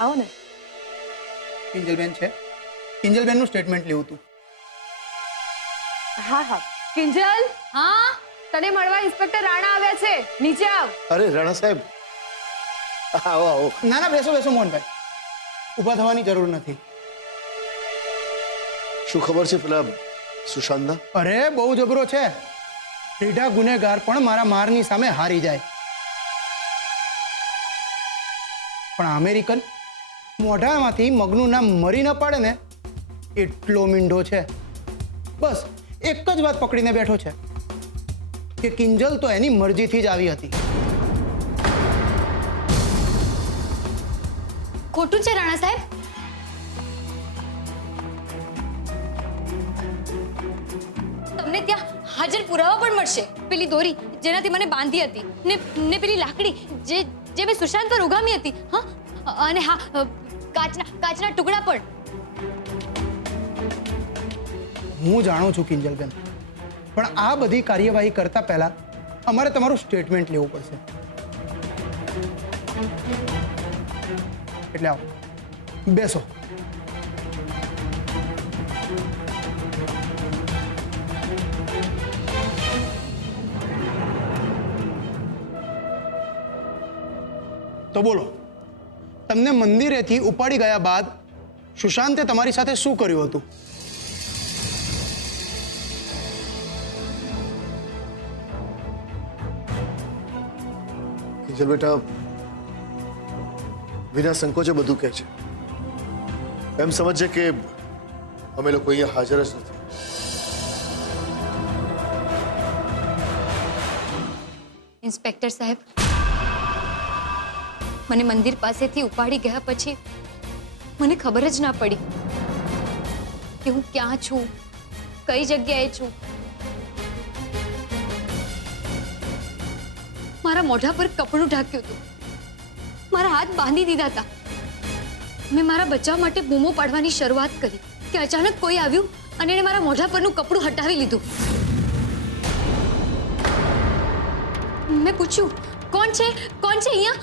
આવો ને. કિંજલબેન છે, કિંજલબેનનું સ્ટેટમેન્ટ લેવું હતું. હા હા કિંજલ. હા તને મળવા ઇન્સ્પેક્ટર રાણા આવ્યા છે, નીચે આવ. અરે રાણા સાહેબ, આવો આવો. ના ના, બેસો બેસો મોહનભાઈ, ઊભા થવાની જરૂર નથી. શું ખબર છે પેલા સુશાંતના? અરે બહુ જબરો છે. રીઢા ગુનેગાર પણ મારા મારની સામે હારી જાય. પણ અમેરિકન મોઢામાંથી મગનું નામ મરી ન પાડે ને એટલો મીંઢો છે. બસ એક જ વાત પકડીને બેઠો છે કે કિંજલ તો એની મરજીથી જ આવી હતી. ખોટું છે રાણા સાહેબ. તમને ત્યાં હાજર પુરાવા પણ મળશે. પેલી દોરી જેનાથી મને બાંધી હતી ને પેલી લાકડી જે મેં સુશાંત પર ઉગામી હતી. હા, અને હા, કાચના ટુકડા પણ. હું જાણું છું કિંજલબેન, પણ આ બધી કાર્યવાહી કરતા પહેલા અમારે તમારું સ્ટેટમેન્ટ લેવું પડશે. એટલે આવો બેસો. તો બોલો, તમને મંદિરેથી ઉપાડી ગયા બાદ સુશાંતે તમારી સાથે શું કર્યું હતું? કિંજલ બેટા વિના સંકોચે બધું કહે છે. એમ સમજજે કે અમે લોકો અહીંયા હાજર જ નથી. ઇન્સ્પેક્ટર સાહેબ, મને મંદિર પાસેથી ઉપાડી ગયા પછી મને ખબર જ ના પડી કે હું ક્યાં છું, કઈ જગ્યાએ છું. મારા મોઢા પર કપડું ઢાંક્યું હતું, મારા હાથ બાંધી દીધા હતા. મેં મારા બચાવ માટે બૂમો પાડવાની શરૂઆત કરી કે અચાનક કોઈ આવ્યું અને એણે મારા મોઢા પરનું કપડું હટાવી લીધું. મેં પૂછ્યું કોણ છે અહીંયા,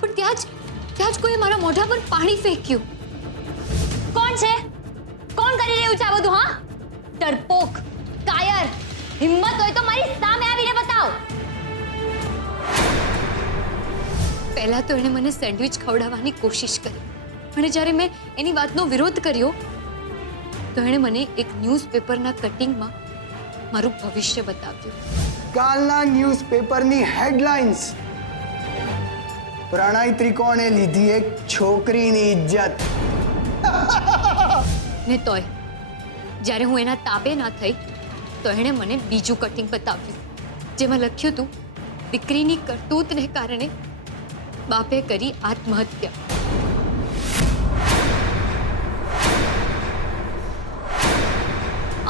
પણ ત્યાં જ કોઈ મારા મોઢા પર પાણી ફેંક્યું. કોણ છે? કોણ કરી રહ્યું છે આ બધું? હા, ડરપોક, કાયર. હિંમત હોય તો મારી સામે આવીને બતાવ. પહેલા તો એણે મને સેન્ડવિચ ખવડાવવાની કોશિશ કરી અને જ્યારે મેં એની વાતનો વિરોધ કર્યો તો એણે મને એક ન્યૂઝપેપરના કટિંગમાં મારું ભવિષ્ય બતાવ્યું. કાલના ન્યૂઝપેપરની હેડલાઇન્સ: પ્રણય ત્રિકોણે લીધી એક છોકરીની ઇજ્જત. ને તોય જ્યારે હું એના તાબે ના થઈ તો એણે મને બીજું કટિંગ બતાવ્યું જેમાં લખ્યું હતું, દીકરીની કરતૂતને કારણે બાપે કરી આત્મહત્યા.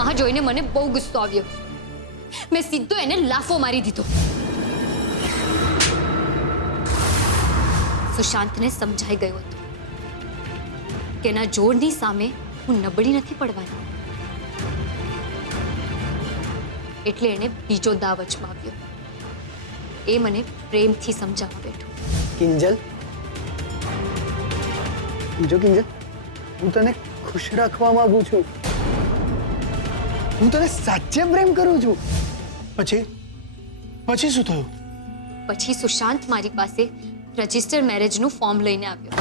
આ જોઈને મને બહુ ગુસ્સો આવ્યો. મેં સીધો એને લાફો મારી દીધો. સુશાંતને સમજાઈ ગયું હતું કે એના જોરની સામે હું નબળી નથી પડવાની. એટલે એણે બીજો દાવ અજમાવ્યો. એ મને પ્રેમથી સમજાવવા બેઠો. કિંજલ, જો કિંજલ, હું તને ખુશ રાખવા માંગુ છું. હું તને સાચે પ્રેમ કરું છું. પછી શું થયું? પછી સુશાંત મારી પાસે રજિસ્ટર મેરેજનું ફોર્મ લઈને આવ્યો.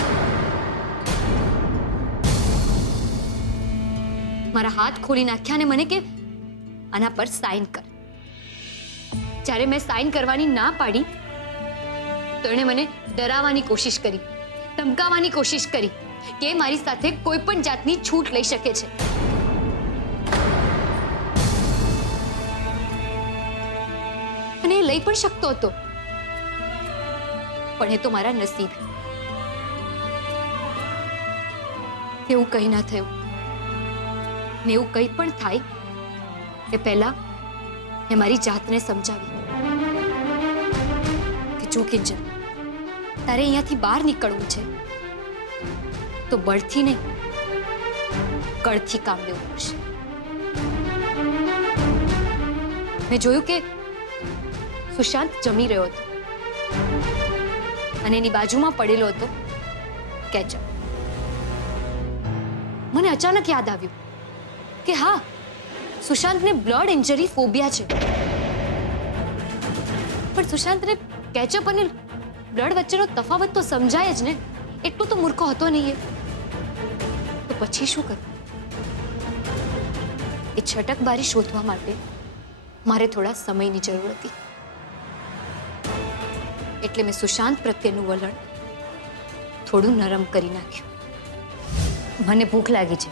મારા હાથ ખોલી નાખ્યા અને મને કે આના પર સાઇન કર. જ્યારે મેં સાઇન કરવાની ના પાડી તો એણે મને ડરાવવાની કોશિશ કરી, ધમકાવવાની કોશિશ કરી કે મારી સાથે કોઈ પણ જાતની છૂટ લઈ શકે છે. અને એ લઈ પણ શકતો હતો, પણ એ તો મારા નસીબ. એવું કંઈ ના થયું ને એવું કંઈ પણ થાય એ પહેલા મેં મારી જાતને સમજાવી કે જો કિંજલ, તારે અહીંયાથી બહાર નીકળવું છે તો બળથી નહીં, કળથી કામ લેવું પડશે. મેં જોયું કે સુશાંત જમી રહ્યો હતો અને એની બાજુમાં પડેલો હતો કેચઅપ. મને અચાનક યાદ આવ્યું કે હા, સુશાંતને બ્લડ ઇન્જરી ફોબિયા છે. પણ સુશાંતને કેચઅપ અને બ્લડ વચ્ચેનો તફાવત તો સમજાય જ ને. એટલું તો મૂર્ખો હતો નહીં એ. તો પછી શું કરું? એ છટકબારી શોધવા માટે મારે થોડા સમયની જરૂર હતી. એટલે મેં સુશાંત પ્રત્યેનું વલણ થોડું નરમ કરી નાખ્યું. મને ભૂખ લાગી છે,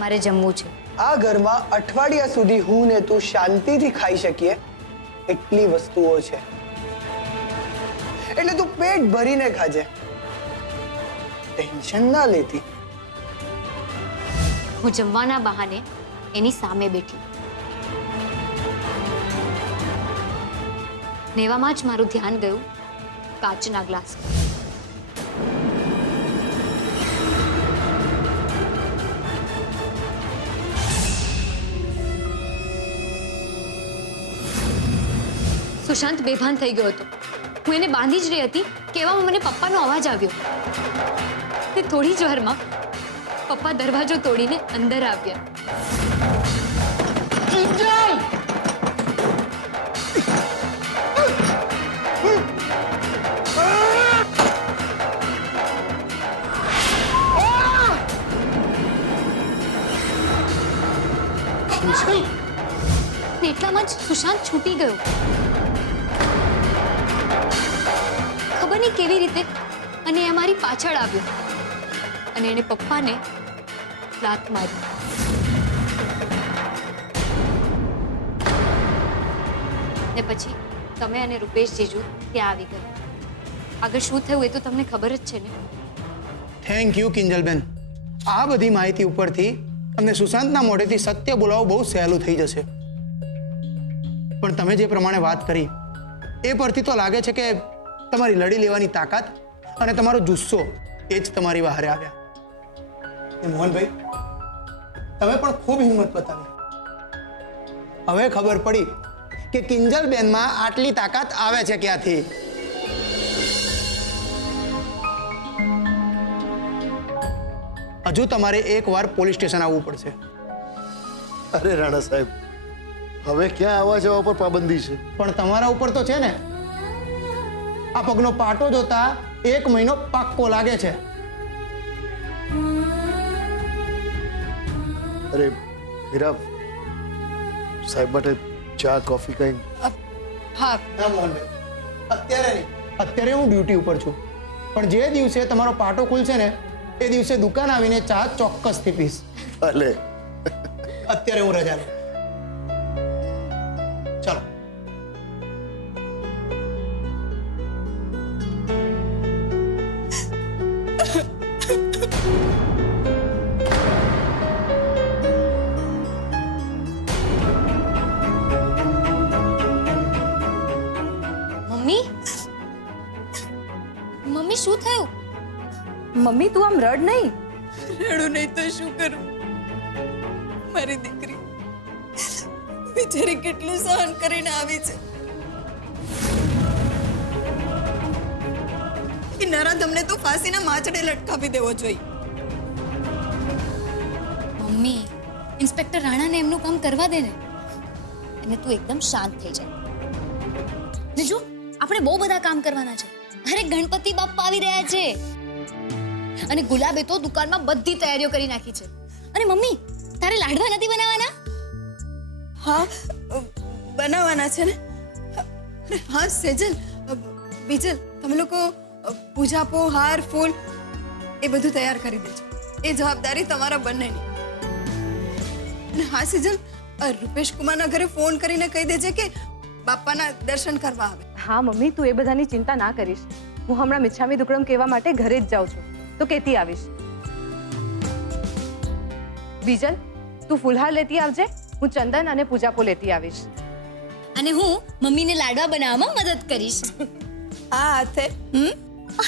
મારે જમવું છે. આ ઘરમાં અઠવાડિયા સુધી હું ને તું શાંતિથી ખાઈ શકીએ એટલી વસ્તુઓ છે, એટલે તું પેટ ભરીને ખાજે, ટેન્શન ના લેતી. હું જમવાના બહાને એની સામે બેઠી. નેવામાં જ મારું ધ્યાન ગયું કાચના ગ્લાસ પર. સુશાંત બેભાન થઈ ગયો હતો. હું એને બાંધી જ રહી હતી કે એવામાં મને પપ્પાનો અવાજ આવ્યો. તે થોડી જ વારમાં પપ્પા દરવાજો તોડીને અંદર આવ્યા. ને એટલામાં જ સુશાંત છૂટી ગયો. ખબર નહીં કેવી રીતે, અને એ અમારી પાછળ આવ્યો અને એને પપ્પાને લાત મારી. ને પછી તમે અને રૂપેશ જીજુ ત્યાં આવી ગયા. આગળ શું થયું એ તો તમને ખબર જ છે ને. થેન્ક યુ કિંજલબેન. આ બધી માહિતી ઉપરથી તમને સુશાંતના મોઢેથી સત્ય બોલાવવું બહુ સહેલું થઈ જશે. પણ તમે જે પ્રમાણે વાત કરી એ પરથી તો લાગે છે કે તમારી લડી લેવાની તાકાત અને તમારો જુસ્સો એ જ તમારી બહારે આવ્યા. એ મોહનભાઈ, તમે પણ ખૂબ હિંમત બતાવી. હવે ખબર પડી કે કિંજલબેનમાં આટલી તાકાત આવે છે ક્યાંથી. હજુ તમારે એકવાર પોલીસ સ્ટેશન આવવું પડશે. અરે રાણા સાહેબ, હવે ક્યાં આવવા જવા પર પાબંદી છે? પણ તમારા ઉપર તો છે ને. આ પગનો પાટો જોતા 1 મહિનો પાક્કો લાગે છે. અરે મીરા, સાહેબ માટે ચા કોફી કંઈ? હા. ના મોહનભાઈ, અત્યારે નહીં. અત્યારે હું ડ્યુટી ઉપર છું. પણ જે દિવસે તમારો પાટો ખુલશે ને એ દિવસે દુકાન આવીને ચા ચોક્કસથી પીશ. ભલે. અત્યારે હું રજા લઉં. ચાલો. મમ્મી શું થયું? મમ્મી તું આમ રડ નહીં. રડું નહીં તો શું કરું? મારી દીકરી બિચારી કેટલું સહન કરીને આવી છે. એ નરાધમને તો ફાંસીના માચડે લટકાવી દેવો જોઈએ. મમ્મી, ઇન્સ્પેક્ટર રાણાને એમનું કામ કરવા દે ને, અને તું એકદમ શાંત થઈ જાય. ને જો, આપણે બહુ બધા કામ કરવાના છે. અરે ગણપતિ બાપ્પા આવી રહ્યા છે, અને ગુલાબે તો દુકાનમાં બધી તૈયારીઓ કરી નાખી છે. અને મમ્મી, તારે લાડવા નથી બનાવવાના? હા, બનાવવાના છે ને. હા સેજલ, બીજલ, તમે લોકો પૂજાપો, હાર, ફૂલ એ બધું તૈયાર કરી દેજો. એ જવાબદારી તમારા બંનેની. અને હા સેજલ, રૂપેશ કુમારના ઘરે ફોન કરીને કહી દેજે કે બાપ્પાના દર્શન કરવા આવે. હા મમ્મી, તું એ બધાની ચિંતા ના કરીશ. હું હમણાં મિચ્છામી દુક્કડમ કહેવા માટે ઘરે જ જાઉં છું, તો કહેતી આવીશ. બીજલ, તું ફુલહાર લેતી આવજે. હું ચંદન અને પૂજાપો લેતી આવીશ. અને હું મમ્મીને લાડવા બનાવવામાં મદદ કરીશ. આ હાથે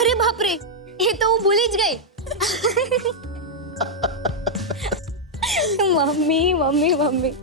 અરે બાપરે, એ તો હું ભૂલી જ ગઈ. Mummy mummy mummy